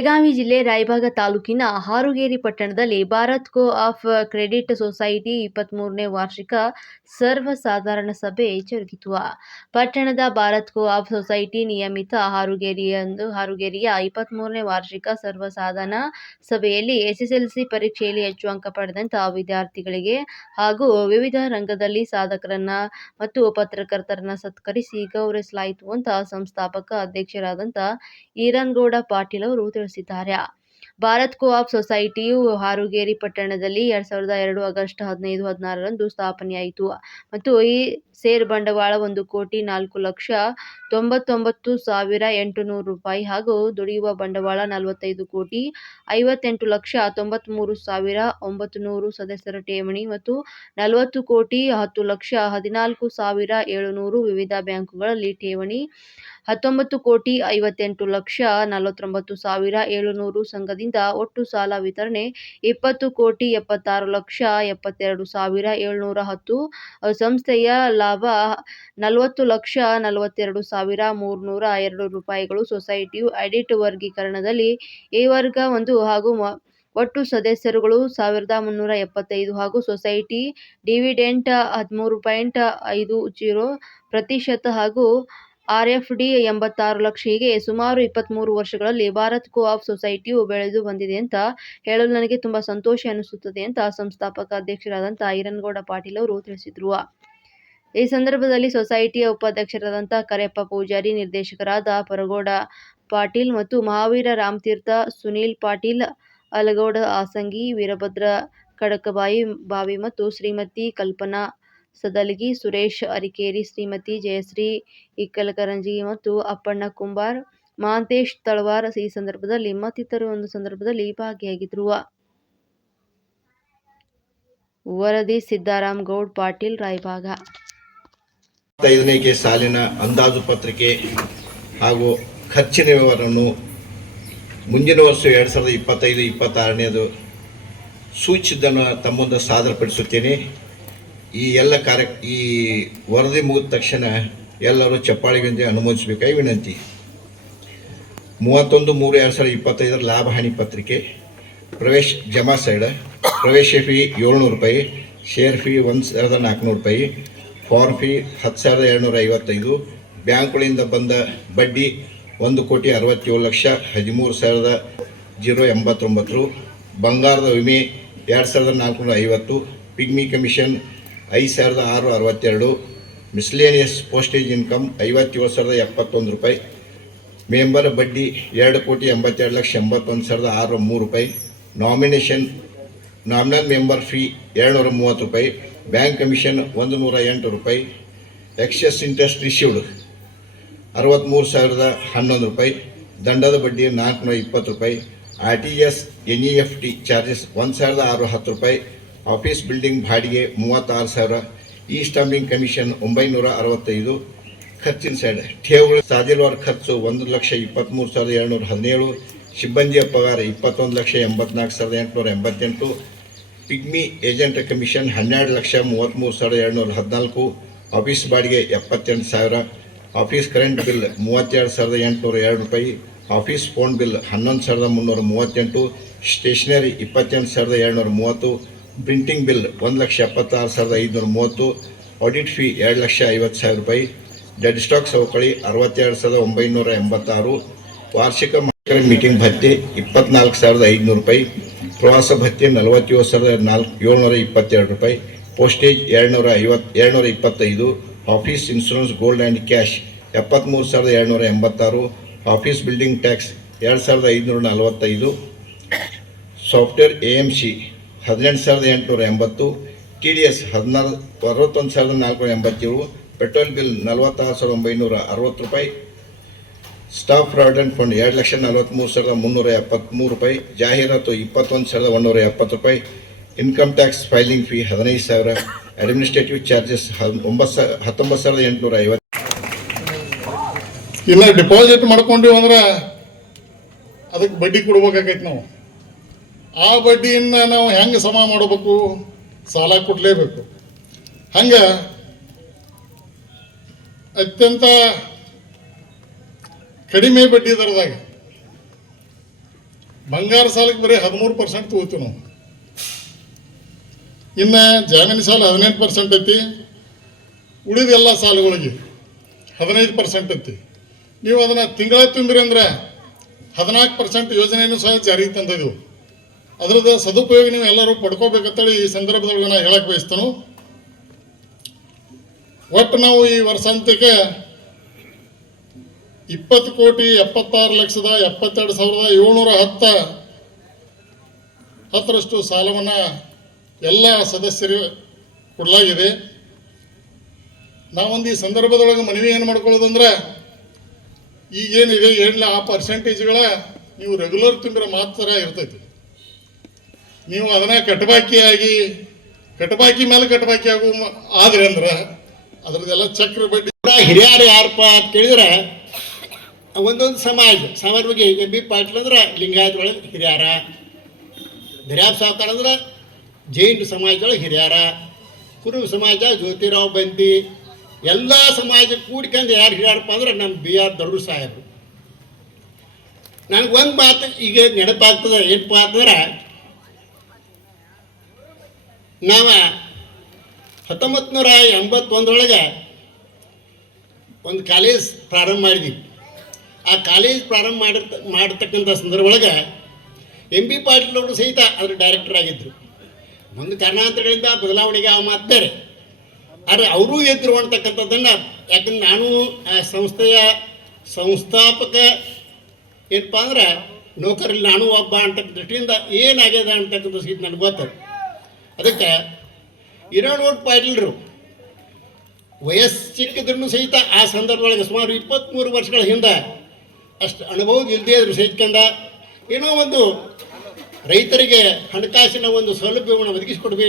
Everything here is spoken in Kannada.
ಬೆಳಗಾವಿ ಜಿಲ್ಲೆ ರಾಯಭಾಗ ತಾಲೂಕಿನ ಹಾರುಗೇರಿ ಪಟ್ಟಣದಲ್ಲಿ ಭಾರತ್ ಕೋ ಆಫ್ ಕ್ರೆಡಿಟ್ ಸೊಸೈಟಿ ಇಪ್ಪತ್ಮೂರನೇ ವಾರ್ಷಿಕ ಸರ್ವಸಾಧಾರಣ ಸಭೆ ಜರುಗಿತು. ಪಟ್ಟಣದ ಭಾರತ್ ಕೋ ಆಫ್ ಸೊಸೈಟಿ ನಿಯಮಿತ ಹಾರುಗೇರಿಯಂದು ಹಾರುಗೇರಿಯ ಇಪ್ಪತ್ಮೂರನೇ ವಾರ್ಷಿಕ ಸರ್ವಸಾಧಾರಣ ಸಭೆಯಲ್ಲಿ ಎಸ್ಎಸ್ಎಲ್ಸಿ ಪರೀಕ್ಷೆಯಲ್ಲಿ ಹೆಚ್ಚು ಅಂಕ ಪಡೆದಂತಹ ವಿದ್ಯಾರ್ಥಿಗಳಿಗೆ ಹಾಗೂ ವಿವಿಧ ರಂಗದಲ್ಲಿ ಸಾಧಕರನ್ನ ಮತ್ತು ಪತ್ರಕರ್ತರನ್ನ ಸತ್ಕರಿಸಿ ಗೌರವಿಸಲಾಯಿತು ಅಂತ ಸಂಸ್ಥಾಪಕ ಅಧ್ಯಕ್ಷರಾದಂಥ ಈರನ್ಗೌಡ ಪಾಟೀಲ್ ಅವರು ತಿಳಿಸಿದ್ದಾರೆ ಭಾರತ್ ಕೋಆಪ್ ಸೊಸೈಟಿಯು ಹಾರುಗೇರಿ ಪಟ್ಟಣದಲ್ಲಿ ಎರಡ್ ಸಾವಿರದ ಎರಡು ಆಗಸ್ಟ್ ಹದಿನೈದು, ಹದಿನಾರರಂದು ಸ್ಥಾಪನೆಯಾಯಿತು ಮತ್ತು ಈ ಷೇರು ಬಂಡವಾಳ ಒಂದು ಕೋಟಿ ನಾಲ್ಕು ಲಕ್ಷ ತೊಂಬತ್ತೊಂಬತ್ತು ಸಾವಿರ ಎಂಟುನೂರು ರೂಪಾಯಿ ಹಾಗೂ ದುಡಿಯುವ ಬಂಡವಾಳ ನಲವತ್ತೈದು ಕೋಟಿ ಐವತ್ತೆಂಟು ಲಕ್ಷ ತೊಂಬತ್ಮೂರು ಸಾವಿರ ಒಂಬತ್ತು ನೂರು ಸದಸ್ಯರ ಠೇವಣಿ ಮತ್ತು ನಲವತ್ತು ಕೋಟಿ ಹತ್ತು ಲಕ್ಷ ಹದಿನಾಲ್ಕು ಸಾವಿರ ಏಳುನೂರು ವಿವಿಧ ಬ್ಯಾಂಕುಗಳಲ್ಲಿ ಠೇವಣಿ ಹತ್ತೊಂಬತ್ತು ಕೋಟಿ ಐವತ್ತೆಂಟು ಲಕ್ಷ ನಲವತ್ತೊಂಬತ್ತು ಸಾವಿರ ಏಳುನೂರು ಸಂಘದಿಂದ ಒಟ್ಟು ಸಾಲ ವಿತರಣೆ ಇಪ್ಪತ್ತು ಕೋಟಿ ಎಪ್ಪತ್ತಾರು ಲಕ್ಷ ಎಪ್ಪತ್ತೆರಡು ಸಾವಿರ ಏಳುನೂರ ಹತ್ತು. ಸಂಸ್ಥೆಯ ಲಾಭ ನಲವತ್ತು ಲಕ್ಷ ನಲವತ್ತೆರಡು ಸಾವಿರ ಮೂರುನೂರ ಎರಡು ರೂಪಾಯಿಗಳು. ಸೊಸೈಟಿಯು ಆಡಿಟ್ ವರ್ಗೀಕರಣದಲ್ಲಿ ಎ ವರ್ಗ ಒಂದು ಹಾಗೂ ಒಟ್ಟು ಸದಸ್ಯರುಗಳು ಸಾವಿರದ ಮುನ್ನೂರ ಎಪ್ಪತ್ತೈದು ಹಾಗೂ ಸೊಸೈಟಿ ಡಿವಿಡೆಂಟ್ ಹದಿಮೂರು ಪಾಯಿಂಟ್ ಐದು ಜೀರೋ ಪ್ರತಿಶತ ಹಾಗೂ ಆರ್ಎಫ್ಡಿ ಎಂಬತ್ತಾರು ಲಕ್ಷ ಹೀಗೆ ಸುಮಾರು ಇಪ್ಪತ್ತ್ಮೂರು ವರ್ಷಗಳಲ್ಲಿ ಭಾರತ್ ಕೋ ಆಫ್ ಸೊಸೈಟಿಯು ಬೆಳೆದು ಬಂದಿದೆ ಅಂತ ಹೇಳಲು ನನಗೆ ತುಂಬ ಸಂತೋಷ ಅನಿಸುತ್ತದೆ ಅಂತ ಸಂಸ್ಥಾಪಕ ಅಧ್ಯಕ್ಷರಾದಂಥ ಐರನ್ಗೌಡ ಪಾಟೀಲ್ ಅವರು ತಿಳಿಸಿದ್ರು. ಈ ಸಂದರ್ಭದಲ್ಲಿ ಸೊಸೈಟಿಯ ಉಪಾಧ್ಯಕ್ಷರಾದಂಥ ಕರೆಯಪ್ಪ ಪೂಜಾರಿ, ನಿರ್ದೇಶಕರಾದ ಪರಗೌಡ ಪಾಟೀಲ್ ಮತ್ತು ಮಹಾವೀರ ರಾಮತೀರ್ಥ, ಸುನೀಲ್ ಪಾಟೀಲ್, ಅಲಗೌಡ ಆಸಂಗಿ ವೀರಭದ್ರ, ಕಡಕಬಾಯಿ, ಬಾವಿ ಮತ್ತು ಶ್ರೀಮತಿ ಕಲ್ಪನಾ ಸದಲಗಿ ಸುರೇಶ್ ಅರಿಕೇರಿ, ಶ್ರೀಮತಿ ಜಯಶ್ರೀ ಇಕ್ಕಲಕರಂಜಿ ಮತ್ತು ಅಪ್ಪಣ್ಣ ಕುಂಬಾರ್, ಮಾಂತೇಶ್ ತಳವಾರ ಈ ಸಂದರ್ಭದಲ್ಲಿ ಮತ್ತಿತರರು ಒಂದು ಸಂದರ್ಭದಲ್ಲಿ ಭಾಗಿಯಾಗಿದ್ದರು ವರದಿ ಸಿದ್ದಾರಾಮ್ ಗೌಡ್, ಪಾಟೀಲ್, ರಾಯಭಾಗ. ಐದನೇಗೆ ಸಾಲಿನ ಅಂದಾಜು ಪತ್ರಿಕೆ ಹಾಗೂ ಖರ್ಚಿನ ವಿವರವನ್ನು ಮುಂದಿನ ವರ್ಷ ಎರಡು ಸಾವಿರದ ಇಪ್ಪತ್ತೈದು ಇಪ್ಪತ್ತಾರನೇದು ಸೂಚಿಸಿದ್ದನ್ನು ತಮ್ಮೊಂದು ಮುಂದೆ ಸಾದರಪಡಿಸುತ್ತೇನೆ. ಈ ಎಲ್ಲ ಕಾರ್ಯ, ಈ ವರದಿ ಮುಗಿದ ತಕ್ಷಣ ಎಲ್ಲರೂ ಚಪ್ಪಾಳಿಗಂಜೆ ಅನುಮೋದಿಸಬೇಕಾಗಿ ವಿನಂತಿ. ಮೂವತ್ತೊಂದು, ಮೂರು, ಎರಡು ಸಾವಿರದ ಇಪ್ಪತ್ತೈದರ ಲಾಭ ಹಾನಿ ಪತ್ರಿಕೆ. ಪ್ರವೇಶ ಜಮಾ ಸೈಡ್. ಪ್ರವೇಶ ಫೀ ಏಳ್ನೂರು ರೂಪಾಯಿ. ಶೇರ್ ಫೀ ಒಂದು ಸಾವಿರದ ನಾಲ್ಕುನೂರು ರೂಪಾಯಿ. ಫಾರ್ಮ್ ಫೀ ಹತ್ತು ಸಾವಿರದ ಏಳ್ನೂರ ಐವತ್ತೈದು. ಬ್ಯಾಂಕ್ಗಳಿಂದ ಬಂದ ಬಡ್ಡಿ ಒಂದು ಕೋಟಿ ಅರವತ್ತೇಳು ಲಕ್ಷ ಹದಿಮೂರು ಸಾವಿರದ ಜೀರೋ ಎಂಬತ್ತೊಂಬತ್ತು. ಬಂಗಾರದ ವಿಮೆ ಎರಡು ಸಾವಿರದ ನಾಲ್ಕುನೂರ ಐವತ್ತು. ಪಿಗ್ಮಿ ಕಮಿಷನ್ ಐದು ಸಾವಿರದ ಆರು ಅರವತ್ತೆರಡು ಮಿಸ್ಲೇನಿಯಸ್ ಪೋಸ್ಟೇಜ್ ಇನ್ಕಮ್ ಐವತ್ತೇಳು ಸಾವಿರದ ಎಪ್ಪತ್ತೊಂದು ರೂಪಾಯಿ. ಮೆಂಬರ್ ಬಡ್ಡಿ ಎರಡು ಕೋಟಿ ಎಂಬತ್ತೆರಡು ಲಕ್ಷ ಎಂಬತ್ತೊಂದು ಸಾವಿರದ ಆರು ಮೂರು ರೂಪಾಯಿ. ನಾಮಿನೇಷನ್ ನಾಮಿನಲ್ ಮೆಂಬರ್ ಫೀ ಎರಡುನೂರ ಮೂವತ್ತು ರೂಪಾಯಿ. ಬ್ಯಾಂಕ್ ಕಮಿಷನ್ ಒಂದು ನೂರ ಎಂಟು ರೂಪಾಯಿ. ಎಕ್ಸೆಸ್ ಇಂಟ್ರೆಸ್ಟ್ ರಿಸೀವ್ಡ್ ಅರವತ್ತ್ಮೂರು ಸಾವಿರದ ಹನ್ನೊಂದು ರೂಪಾಯಿ. ದಂಡದ ಬಡ್ಡಿ ನಾಲ್ಕುನೂರ ಇಪ್ಪತ್ತು ರೂಪಾಯಿ. R T S N E F T charges ಒಂದು ಸಾವಿರದ ಆರು ಹತ್ತು ರೂಪಾಯಿ. ಆಫೀಸ್ ಬಿಲ್ಡಿಂಗ್ ಬಾಡಿಗೆ ಮೂವತ್ತಾರು ಸಾವಿರ ಈ ಸ್ಟಾಂಪಿಂಗ್ ಕಮಿಷನ್ ಒಂಬೈನೂರ ಅರವತ್ತೈದು, ಖರ್ಚಿನ ಸೈಡ್ ಠೇವುಗಳ ಸಾಜಿಲ್ವಾರ್ ಖರ್ಚು ಒಂದು ಲಕ್ಷ ಇಪ್ಪತ್ತ್ಮೂರು ಸಾವಿರದ ಏಳ್ನೂರ ಹದಿನೇಳು, ಸಿಬ್ಬಂದಿಯ ಪಗಾರ ಇಪ್ಪತ್ತೊಂದು ಲಕ್ಷ ಎಂಬತ್ನಾಲ್ಕು ಸಾವಿರದ ಎಂಟುನೂರ ಎಂಬತ್ತೆಂಟು, ಪಿಗ್ಮಿ ಏಜೆಂಟ್ ಕಮಿಷನ್ ಹನ್ನೆರಡು ಲಕ್ಷ ಮೂವತ್ತ್ಮೂರು ಸಾವಿರದ ಏಳ್ನೂರ ಹದಿನಾಲ್ಕು, ಆಫೀಸ್ ಬಾಡಿಗೆ ಎಪ್ಪತ್ತೆಂಟು ಸಾವಿರ, ಆಫೀಸ್ ಕರೆಂಟ್ ಬಿಲ್ ಮೂವತ್ತೆರಡು ಸಾವಿರದ ಎಂಟುನೂರ ಎರಡು ರೂಪಾಯಿ, ಆಫೀಸ್ ಫೋನ್ ಬಿಲ್ ಹನ್ನೊಂದು ಸಾವಿರದ ಮುನ್ನೂರ ಮೂವತ್ತೆಂಟು, ಸ್ಟೇಷನರಿ ಇಪ್ಪತ್ತೆಂಟು ಸಾವಿರದ ಏಳ್ನೂರ ಮೂವತ್ತು ಪ್ರಿಂಟಿಂಗ್ ಬಿಲ್ ಒಂದು ಲಕ್ಷ ಎಪ್ಪತ್ತಾರು ಸಾವಿರದ ಐದುನೂರ ಮೂವತ್ತು ಆಡಿಟ್ ಫೀ ಎರಡು ಲಕ್ಷ ಐವತ್ತು ಸಾವಿರ ರೂಪಾಯಿ ಡೆಡ್ ಸ್ಟಾಕ್ ಸವಕಳಿ ಅರವತ್ತೆರಡು ಸಾವಿರದ ಒಂಬೈನೂರ ಎಂಬತ್ತಾರು, ವಾರ್ಷಿಕ ಮೀಟಿಂಗ್ ಭತ್ಯೆ ಇಪ್ಪತ್ನಾಲ್ಕು ಸಾವಿರದ ಐದುನೂರು ರೂಪಾಯಿ, ಪ್ರವಾಸ ಭತ್ಯೆ ನಲವತ್ತೇಳು ಸಾವಿರದ ನಾಲ್ಕು, ಏಳ್ನೂರ ಇಪ್ಪತ್ತೆರಡು ರೂಪಾಯಿ ಪೋಸ್ಟೇಜ್ ಎರಡುನೂರ ಐವತ್ತು, ಎರಡುನೂರ ಇಪ್ಪತ್ತೈದು office insurance gold and cash ಎಪ್ಪತ್ತ್ಮೂರು ಸಾವಿರದ ಎರಡುನೂರ ಎಂಬತ್ತಾರು ಆಫೀಸ್ ಬಿಲ್ಡಿಂಗ್ ಟ್ಯಾಕ್ಸ್ ಎರಡು ಸಾವಿರದ ಐದುನೂರ ನಲವತ್ತೈದು ಸಾಫ್ಟ್ವೇರ್ ಎ ಎಂ ಸಿ ಹದಿನೆಂಟು ಸಾವಿರದ ಎಂಟುನೂರ ಎಂಬತ್ತು, ಟಿ ಡಿ ಎಸ್ ಹದಿನಾರು, ಅರವತ್ತೊಂದು ಸಾವಿರದ ನಾಲ್ಕುನೂರ ಎಂಬತ್ತೇಳು, ಪೆಟ್ರೋಲ್ ಬಿಲ್ ನಲವತ್ತಾರು ಸಾವಿರದ ಒಂಬೈನೂರ ಅರವತ್ತು ರೂಪಾಯಿ, ಸ್ಟಾಫ್ ಪ್ರಾವಿಡೆಂಟ್ ಫಂಡ್ ಎರಡು ಲಕ್ಷ ನಲವತ್ತ್ಮೂರು ಸಾವಿರದ ಮುನ್ನೂರ ಎಪ್ಪತ್ತ್ಮೂರು ರೂಪಾಯಿ, ಜಾಹೀರಾತು ಇಪ್ಪತ್ತೊಂದು ಸಾವಿರದ ಒಂದೂರ ಎಪ್ಪತ್ತು ರೂಪಾಯಿ, ಇನ್ಕಮ್ ಟ್ಯಾಕ್ಸ್ ಫೈಲಿಂಗ್ ಫೀ ಹದಿನೈದು ಸಾವಿರ, ಅಡ್ಮಿನಿಸ್ಟ್ರೇಟಿವ್ ಚಾರ್ಜಸ್ ಒಂಬತ್ತು ಸಾವಿರ ಹತ್ತೊಂಬತ್ತು ಸಾವಿರದ ಎಂಟುನೂರ ಐವತ್ತು. ಇಲ್ಲ ಡಿಪಾಸಿಟ್ ಮಾಡ್ಕೊಂಡಿವಿ ಅಂದ್ರೆ ಅದಕ್ಕೆ ಬಡ್ಡಿ ಕೊಡ್ಬೇಕಾಗೈತೆ ನಾವು. ಆ ಬಡ್ಡಿಯನ್ನ ನಾವು ಹೆಂಗೆ ಸಮ ಮಾಡಬೇಕು? ಸಾಲ ಕೊಡಲೇಬೇಕು. ಹಂಗೆ ಅತ್ಯಂತ ಕಡಿಮೆ ಬಡ್ಡಿ ದರದಾಗ ಬಂಗಾರ ಸಾಲಕ್ಕೆ ಬರೀ ಹದಿಮೂರು ಪರ್ಸೆಂಟ್ ತಗೋತೀವಿ ನಾವು. ಇನ್ನ ಜಾಮೀನು ಸಾಲ ಹದಿನೆಂಟು ಪರ್ಸೆಂಟ್ ಐತಿ. ಉಳಿದ ಎಲ್ಲ ಸಾಲಗಳಿಗೆ ಹದಿನೈದು ಪರ್ಸೆಂಟ್ ಐತಿ. ನೀವು ಅದನ್ನ ತಿಂಗಳ ತುಂಬಿರಿ ಅಂದ್ರೆ ಹದಿನಾಲ್ಕು ಪರ್ಸೆಂಟ್ ಯೋಜನೆಯನ್ನು ಸಹ ಜಾರಿಗೆ ತಂದಿದ್ದೆವು ಅದರದ ಸದುಪಯೋಗ ನೀವು ಎಲ್ಲರೂ ಪಡ್ಕೋಬೇಕಂತೇಳಿ ಈ ಸಂದರ್ಭದೊಳಗೆ ನಾನು ಹೇಳಕ್ಕೆ ಬಯಸ್ತೇನೆ. ಒಟ್ಟು ನಾವು ಈ ವರ್ಷಾಂತ್ಯಕ್ಕೆ ಇಪ್ಪತ್ತು ಕೋಟಿ ಎಪ್ಪತ್ತಾರು ಲಕ್ಷದ ಎಪ್ಪತ್ತೆರಡು ಸಾವಿರದ ಏಳ್ನೂರ ಹತ್ತ ಹತ್ತರಷ್ಟು ಸಾಲವನ್ನು ಎಲ್ಲ ಸದಸ್ಯರು ಕೊಡಲಾಗಿದೆ. ನಾವೊಂದು ಈ ಸಂದರ್ಭದೊಳಗೆ ಮನವಿ ಏನು ಮಾಡ್ಕೊಳ್ಳೋದಂದ್ರೆ, ಈಗೇನಿದೆ ಏನಿಲ್ಲ, ಆ ಪರ್ಸೆಂಟೇಜ್ಗಳ ನೀವು ರೆಗ್ಯುಲರ್ ತುಂಬಿರೋ ಮಾತ್ರ ಇರ್ತೈತಿ. ನೀವು ಅದನ್ನ ಕಟಬಾಕಿಯಾಗಿ, ಕಟಬಾಕಿ ಮೇಲೆ ಕಟಬಾಕಿ ಆಗು ಮ- ಆದ್ರೆ ಅಂದ್ರೆ ಅದ್ರದ್ದೆಲ್ಲ ಚಕ್ರ ಬಡ್ಡಿ ಹಿರಿಯರು ಯಾರಪ್ಪ ಅಂತ ಕೇಳಿದ್ರೆ ಒಂದೊಂದು ಸಮಾಜ ಸಮಾಜ ಬಗ್ಗೆ ಎಂ ಬಿ ಪಾಟೀಲ್ ಅಂದ್ರೆ ಲಿಂಗಾಯತೊಳಗೆ ಹಿರಿಯರ ದರ್ಯಾಬ್ ಸಾವ್ಕಾರ ಅಂದ್ರೆ ಜೈನ ಸಮಾಜದೊಳಗೆ ಹಿರಿಯರ, ಕುರುಬ ಸಮಾಜ ಜ್ಯೋತಿರಾವ್ ಬಂತಿ ಎಲ್ಲ ಸಮಾಜ ಕೂಡ್ಕೊಂಡು ಯಾರು ಹಿರಿಯರಪ್ಪ ಅಂದ್ರೆ ನಮ್ಮ ಬಿ ಆರ್ ದೊಡ್ಡ ಸಾಹೇಬರು. ನನಗೆ ಒಂದು ಮಾತು ಈಗ ನೆನಪಾಗ್ತದೆ ಏನಪ್ಪ ಅಂತಂದ್ರೆ ನಾವ ಹತ್ತೊಂಬತ್ತು ನೂರ ಎಂಬತ್ತೊಂದರೊಳಗೆ ಒಂದು ಕಾಲೇಜ್ ಪ್ರಾರಂಭ ಮಾಡಿದ್ವಿ. ಆ ಕಾಲೇಜ್ ಪ್ರಾರಂಭ ಮಾಡಿರ್ತ ಮಾಡಿರ್ತಕ್ಕಂಥ ಸಂದರ್ಭ ಒಳಗೆ ಎಂ ಬಿ ಪಾಟೀಲ್ ಅವರು ಸಹಿತ ಅದ್ರ ಡೈರೆಕ್ಟರ್ ಆಗಿದ್ದರು ಒಂದು ಕಾರಣಾಂತರಗಳಿಂದ ಬದಲಾವಣೆಗೆ ಅವ ಮಾತಾರೆ ಆದರೆ ಅವರೂ ಎದ್ರು ಅಂತಕ್ಕಂಥದ್ದನ್ನು ಯಾಕಂದ್ರೆ ನಾನು, ಆ, ಸಂಸ್ಥೆಯ ಸಂಸ್ಥಾಪಕ ಏನಪ್ಪ ಅಂದ್ರೆ ನೌಕರಲ್ಲಿ ನಾನು ಒಬ್ಬ ಅಂತ ದೃಷ್ಟಿಯಿಂದ ಏನಾಗ್ಯದ ಅಂತಕ್ಕಂಥ ಸಹಿತ ನನಗೆ ಗೊತ್ತದು. ಅದಕ್ಕೆ ಇರೋಣೋಟ್ ಪಾಟೀಲ್ರು ವಯಸ್ಸು ಚಿಕ್ಕದ್ರೂ ಸಹಿತ ಆ ಸಂದರ್ಭದೊಳಗೆ ಸುಮಾರು ಇಪ್ಪತ್ತ್ಮೂರು ವರ್ಷಗಳ ಹಿಂದೆ ಅಷ್ಟು ಅನುಭವ ಇಲ್ಲದೇ ಇದ್ರು ಸಹಿತಕ್ಕಂದ ಏನೋ ಒಂದು ರೈತರಿಗೆ ಹಣಕಾಸಿನ ಒಂದು ಸೌಲಭ್ಯವನ್ನು ಒದಗಿಸಿಕೊಡ್ಬೇಕು